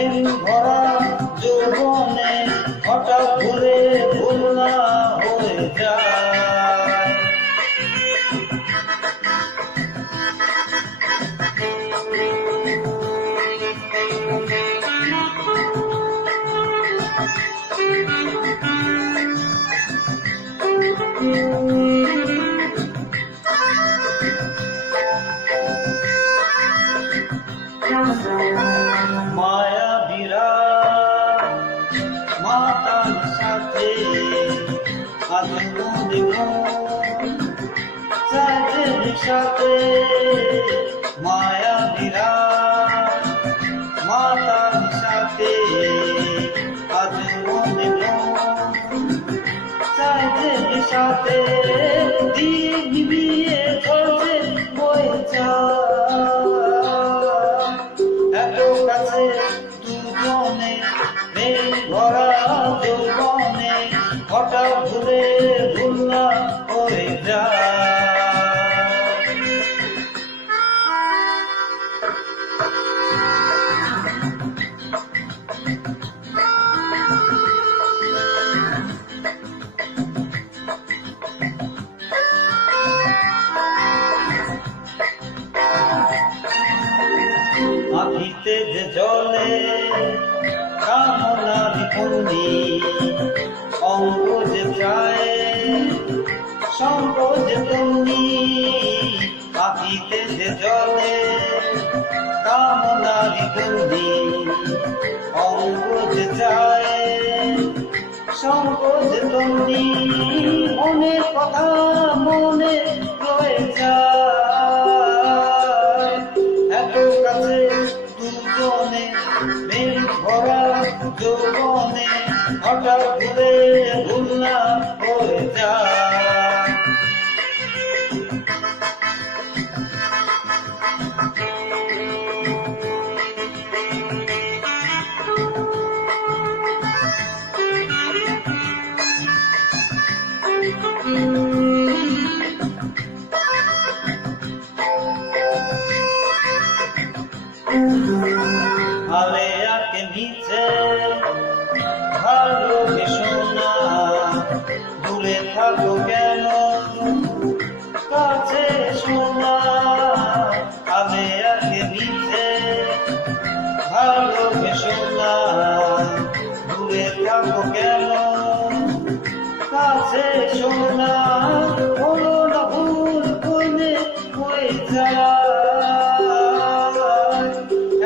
প্রেম ভরা যৌবনে হঠাৎ ভুলে ভুলনা হয়ে যায়। মায়াবীরা মাতার সাথে চাঁদের সাথে মায়াবীরা মাতার সাথে আজ চাঁদের সাথে দিন বিয়ে চলছে বয়ে এত কাছে দুজনে প্রেম ভরা যৌবনে হঠাৎ ভুলে ভুলনা হয়ে যায়। আখিতে যে জলে কামনার বন্দি অঙ্গ যে চায় সঙ্গ যে বন্দি আখিতে যে জলে কামনার বন্দি অঙ্গ যে চায় সঙ্গ যে বন্দি মনের কথা মনে রয়ে যায়। এত কাছে দুজনে প্রেম ভরা যৌবনে হঠাৎ ভুলে ভুলনা হয়ে যায়। ভালে আকে নিচে ভালোবেসো না, দূরে থাকো কেন কাছে এসো না। ভালে আকে নিচে ভালোবেসো না, দূরে থাকো কেন কাছে এসো না। হলো না ভুল কোনে হয়ে যায়।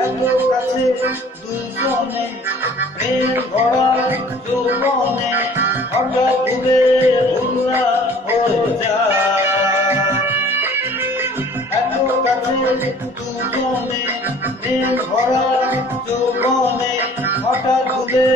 এত কাছে দুজনে প্রেম ভরা যৌবনে হঠাৎ ভুলে ভুলনা হয়ে যায়। এত কাছে দুজনে প্রেম ভরা যৌবনে হঠাৎ ভুলে